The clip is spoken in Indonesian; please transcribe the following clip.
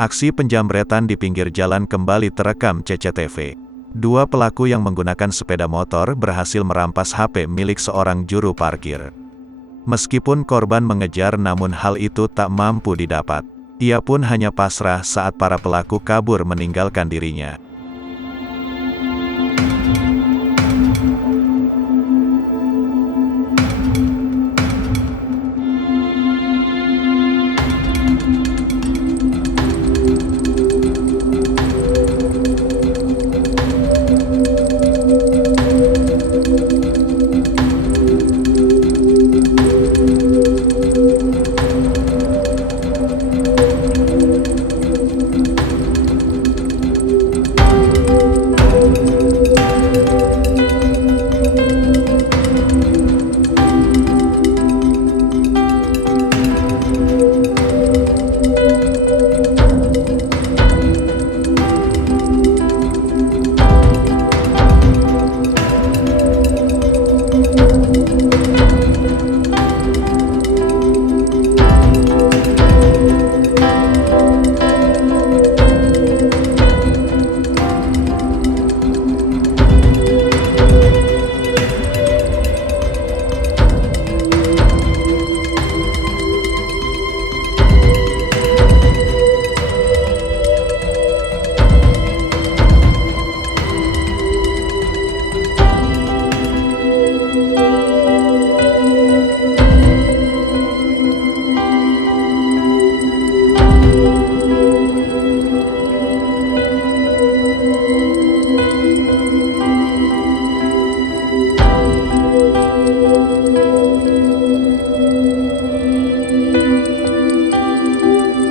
Aksi penjamretan di pinggir jalan kembali terekam CCTV. Dua pelaku yang menggunakan sepeda motor berhasil merampas HP milik seorang juru parkir. Meskipun korban mengejar, namun hal itu tak mampu didapat. Ia pun hanya pasrah saat para pelaku kabur meninggalkan dirinya.